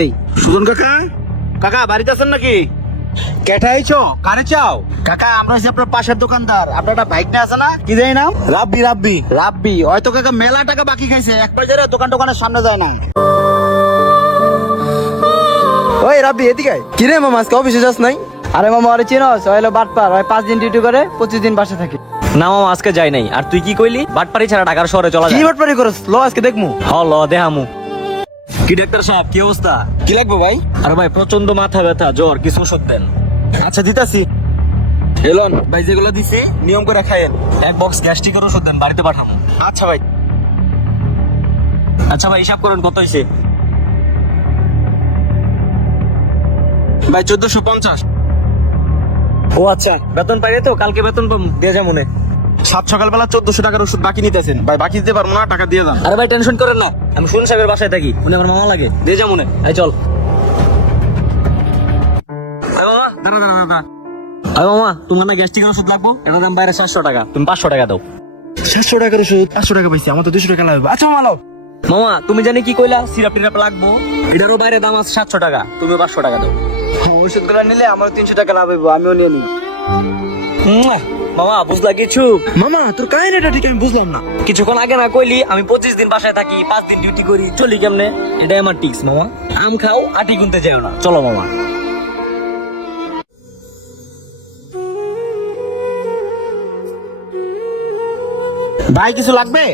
দেই। সুজন কাকা, কাকা বাড়িতে আছেন নাকি? কেটে আইছো? কারে চাও? কাকা আমরা হচ্ছে আপনার পাশের দোকানদার। আপনার একটা বাইক নিয়ে আছে না, কি জানি নাম? রাব্বি। রাব্বি হয়তো কাকা মেলা টাকা বাকি খাইছে, একবার যারা দোকানের সামনে যায় না। ওই রাব্বি এদিকে আয়। কি রে মামা আজকে অফিসে যাস নাই? আরে মামা আরে চিনোস, ও হলো বাটপার। ওই 5 দিন ডিউটি করে 25 দিন বাসা থাকে। না মামা আজকে যাই নাই। আর তুই কি কইলি? বাটপারি ছাড়া ঢাকার শহরে চলা কি যায়? বাটপারি করস? ল আজকে দেখমু। হ ল দেহামু। কি ডাক্তার সাহেব কি অবস্থা? কি লাগবে ভাই? আরে ভাই প্রচন্ড মাথা ব্যথা, জ্বর, কিছু ওষুধ দেন। আচ্ছা দিতাছি। এলন ভাই যেগুলো দিছি নিয়ম করে খায়েন। এক বক্স গ্যাস্ট্রিকের ওষুধ দেন, বাড়িতে পাঠামু। আচ্ছা ভাই। আচ্ছা ভাই হিসাব করুন কত হইছে? ভাই 1450। ও আচ্ছা, বেতন পাইলে তো কালকে বেতন পাবো, দিয়ে যা মনে। সাত সকালবেলা 1400 টাকার ওষুধ বাকি নিতেছেন ভাই, বাকি দিতে পারবো না, টাকা দিয়ে যান। আরে ভাই টেনশন করেন না, আমি সুন সাহেবের বাসায় থাকি, উনি আমার মামা লাগে, দিয়ে যা মনে। এই চল। দাঁড়া। আরে মামা তোমার না গ্যাস্ট্রিকের ওষুধ লাগবো, এটার দাম বাইরে 700 টাকা, তুমি 500 টাকা দাও। 700 টাকার ওষুধ? 500 টাকা পাইছি, আমার তো 200 টাকা লাগবে। আচ্ছা মামা মামা তুমি জানি কি কইলা, সিরাপ টিরাপ লাগবো, এটারও বাইরে দাম আছে 700 টাকা, তুমি 500 টাকা দাও। ওষুধগুলো নিলে আমার 300 টাকা লাভ হইব, আমিও নিয়ে নিই। মামা বুঝলা কিছু? মামা তোর কাহিনীটা ঠিক আমি বুঝলাম না। কিছুক্ষণ আগে না কইলি আমি 25 দিন বাসায় থাকি, 5 দিন ডিউটি করি, চলি কেমনে? এটাই আমার টিক্স মামা। আম খাও, আটি গুনতে যাও না, চলো মামা। ভাই কিছু লাগবে?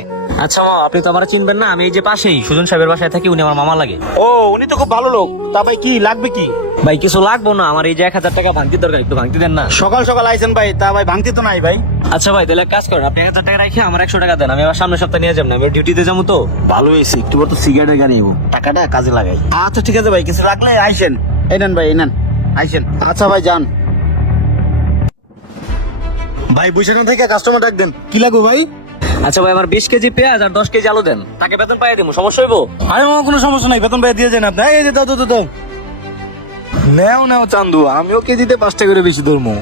আচ্ছা মামা আপনি তো আমার চিনবেন না, আমি এই যে পাশেই সুজন সাহেবের বাসায় থাকি, উনি আমার মামা লাগে। ও উনি তো খুব ভালো লোক। তা ভাই কি লাগবে কি? ভাই কিছু লাগবো না, আমার এই যে 1000 টাকা ভাঙতি দরকার, একটু ভাঙতি দেন না। সকাল সকাল আইছেন ভাই, তা ভাই ভাঙতি তো নাই ভাই। আচ্ছা ভাই তাহলে এক কাজ করেন, আপনি 1000 টাকা রাখে আমার 100 টাকা দেন, আমি আমার সামনের সপ্তাহে নিয়ে যাবো না, আমি ডিউটিতে যাবো তো। ভালো হয়েছে, একটু পর তো সিগারেটের গাড়ি নেবো, টাকাটা কাজে লাগাই। আচ্ছা ঠিক আছে ভাই, কিছু লাগলে আইসেন। এই নেন ভাই, এই নেন, আইসেন। আচ্ছা ভাই যান। ভাই বুঝে না থেকে কাস্টমার ডাক দেন। কি লাগবে ভাই? আচ্ছা ভাই আমার 20 কেজি পেঁয়াজ আর 10 কেজি আলু দেন, তাকে বেতন পাইয়ে দেবো, সমস্যা হইব? আরে মামা কোনো সমস্যা নাই, বেতন ভাই দিয়ে যান আপনি। এই যে দাও। নেও চান্দু, আমিও কেজিতে 5 টাকা করে বেশি ধরবো।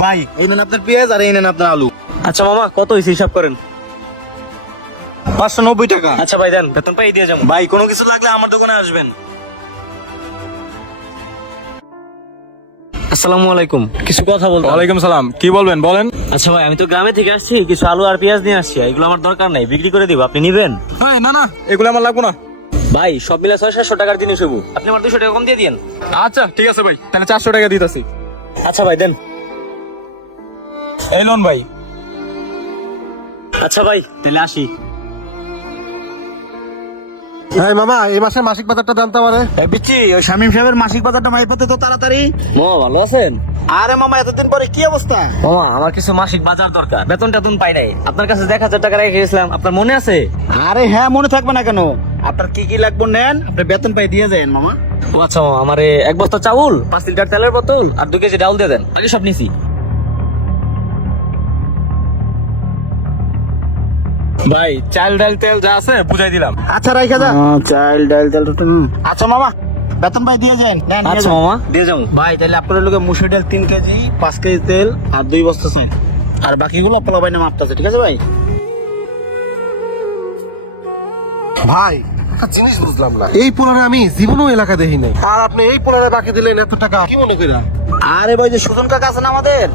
ভাই এই নেন আপনার পেঁয়াজ, আর এই নেন আপনার আলু। আচ্ছা মামা কত হয়েছে হিসাব করেন। 590 টাকা। আচ্ছা ভাই দেন, বেতন পাইয়ে দিয়ে যাবো। ভাই কোনো কিছু লাগলে আমার দোকানে আসবেন। আসসালামু আলাইকুম, কিছু কথা বলতে। ওয়ালাইকুম সালাম, কি বলবেন বলেন। আচ্ছা ভাই আমি তো গ্রামে থেকে আসছি, কিছু আলু আর পেঁয়াজ নিয়ে আসছি, এগুলো আমার দরকার নাই, বিক্রি করে দিব, আপনি নিবেন? না এগুলো আমার লাগবো না। ভাই সব মিলে 600-700 টাকার জিনিস হইব, আপনি আমার 200 টাকা কম দিয়ে দিয়েন। আচ্ছা ঠিক আছে ভাই, তাহলে 400 টাকা দিতেছি। আচ্ছা ভাই দেন। এই লোন ভাই। আচ্ছা ভাই তাহলে আসি। হ্যাঁ মামা, এই মাসের মাসিক বাজারটা জানতে পারে? বিচ্ছি ওই শামীম সাহেবের মাসিক বাজারটা মাইপাতে তো তাড়াতাড়ি। মামা ভালো আছেন? আরে মামা এতদিন পরে কি অবস্থা? মামা আমার কিছু মাসিক বাজার দরকার, বেতন টেতন পাই নাই, আপনার কাছে 1000 টাকা রেখে গেছিলাম, আপনার মনে আছে? আরে হ্যাঁ মনে থাকবে না কেন? আপনার কি কি লাগবে নেন, আপনি বেতন পাই দিয়ে যান মামা। ও আচ্ছা মামা আমার 1 বস্তা চাউল, 5 লিটার তেলের বোতল আর 2 কেজি ডাউল দিয়ে দেন, আগে সব নিছি। ভাই চাল ডাল তেল যা আছে বুঝাই দিলাম। আচ্ছা রাইখা যা। চাল ডাল তেল। আচ্ছা মামা বেতন পাই দিয়ে যান। নেন, নিয়ে আচ্ছা যান। মামা দিয়ে যাবো। ভাই তাহলে আপনার লোকে মুসুর ডাল 3 কেজি, 5 কেজি তেল আর 2 বস্তা চাল, আর বাকিগুলো পোলা ভাই নাম আপনার, ঠিক আছে ভাই? ভাই একটা জিনিস বুঝলাম না, এই পোলারে আমি জীবনেও এলাকা দেখি নাই, আর আপনি এই পোলারে বাকি দিলেন এত টাকা, কি মনে কইরা? আরে ভাই যে সুজন কাকা আছেন আমাদের,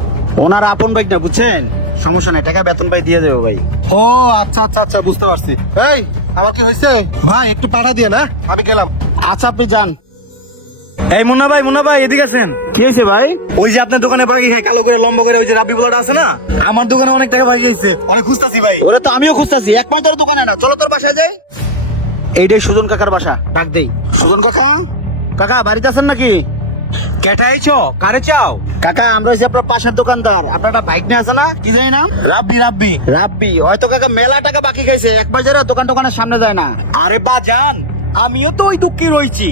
ওনার আপন বাইক না, বুঝছেন? সমস্যা নাই, টাকা বেতন পাই দিয়ে যাবো ভাই। ও আচ্ছা বুঝতে পারছি। এই আমার কি হয়েছে ভাই, একটু পাঠা দিয়ে না, আমি গেলাম। আচ্ছা আপনি যান। এই মুন্না ভাই এদিকে আছেন। কি হয়েছে ভাই? ওই যে আপনার দোকানে বাকি খাই কালো করে লম্বা করে, ওই যে রাব্বি বলাটা আছে না, আমার দোকানে অনেক টাকা বাকি গেছে, অনেক খুঁজতাছি ভাই। ওরা তো আমিও খুঁজতেছি, এক মাস ধরে দোকানে না, চলো তোর বাসায় যাই। এইটাই সুজন কাকার বাসা, ডাক দেই। সুজন কাকা, কাকা বাড়িতে আছেন নাকি? কেটে আইছো? কারে চাও? কাকা আমরা হচ্ছে আপনার পাশের দোকানদার, আপনার একটা বাইক নিয়ে আছে না, কি জানি নাম? রাব্বি হয়তো কাকা মেলা টাকা বাকি খাইছে, একবার যারা দোকানের সামনে যায় না। আরে বাজান, আমিও তো ওই দুঃখে রয়েছি।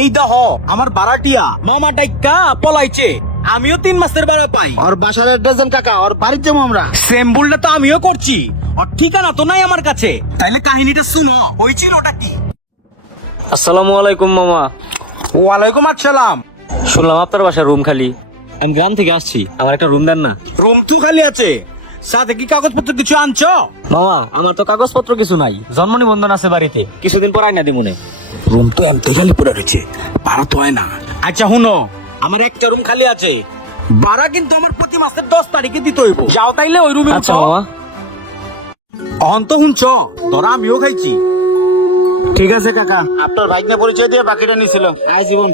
এই দহ আমার বারাটিয়া মামা ডাইকা পলাইছে, আমিও 3 মাসের ভাড়া পাই। ওর বাসার অ্যাড্রেস দেন কাকা, ওর বাড়ির যাবো আমরা। সেম ভুলটা তো আমিও করছি, ওর ঠিকানা তো নাই আমার কাছে। তাইলে কাহিনীটা শুনো, হয়েছিল ওটা কি? আসসালামু আলাইকুম মামা। ওয়ালাইকুম আসসালাম। শুনলাম আপনার বাসায় রুম খালি, আমি গ্রাম থেকে আসছি, আমার একটা রুম দেন না? রুম তো খালি আছে, সাথে কি কাগজপত্র কিছু আনছো? মামা আমার তো কাগজপত্র কিছু নাই, জন্ম নিবন্ধন আছে বাড়িতে, কিছুদিন পর আইনা দিমুনে। রুম তো এমতে খালি পড়ে রয়েছে, ভাড়া তো হয় না। আচ্ছা শুনো, আমার একটা রুম খালি আছে, ভাড়া কিন্তু আমার প্রতি মাসের 10 তারিখে দিতে হইব। যাও তাইলে ওই রুমে আচ্ছা উঠো। মামা। অহন তো শুনছ, ধরা আমিও খাইছি। ঠিক আছে কাকা, আপনার বাইক না পরিচয় দিয়ে বাকিটা নিছিল। আয় জীবন,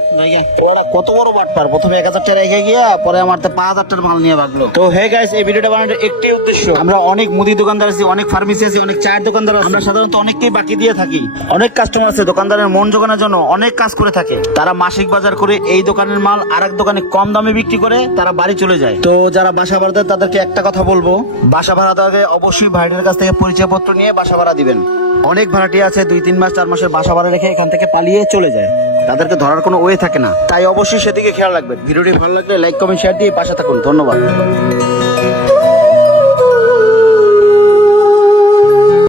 ওরা কত বড় বাটপার, প্রথমে 1000 টাকা রেখে গিয়া পরে আমার তো 5000 টাকার মাল নিয়ে ভাগলো। তো হে গাইস, এই ভিডিওটা বানানোর একটাই উদ্দেশ্য, আমরা অনেক মুদি দোকানদার আছি, অনেক ফার্মেসি আছে, অনেক চায়ের দোকানদার আছে, আমরা সাধারণত অনেককেই বাকি দিয়ে থাকি। অনেক কাস্টমার আছে দোকানদারের মন জোগানোর জন্য অনেক কাজ করে থাকে। তারা মাসিক বাজার করে এই দোকানের মাল আরেক দোকানে কম দামে বিক্রি করে তারা বাড়ি চলে যায়। তো যারা বাসা ভাড়া দেয় তাদেরকে একটা কথা বলবো, বাসা ভাড়া দেওয়ার আগে অবশ্যই ভাড়াটির কাছ থেকে পরিচয়পত্র নিয়ে বাসা ভাড়া দিবেন। অনেক ভাড়াটি আছে 2-3 মাস 4 মাসের বাসা ভাড়া রেখে এখান থেকে পালিয়ে চলে যায়, তাদেরকে ধরার কোনো ওয়ে থাকে না। তাই অবশ্যই সেদিকে খেয়াল রাখবেন। ভিডিওটি ভালো লাগলে লাইক কমেন্ট শেয়ার দিয়ে পাশে থাকুন। ধন্যবাদ।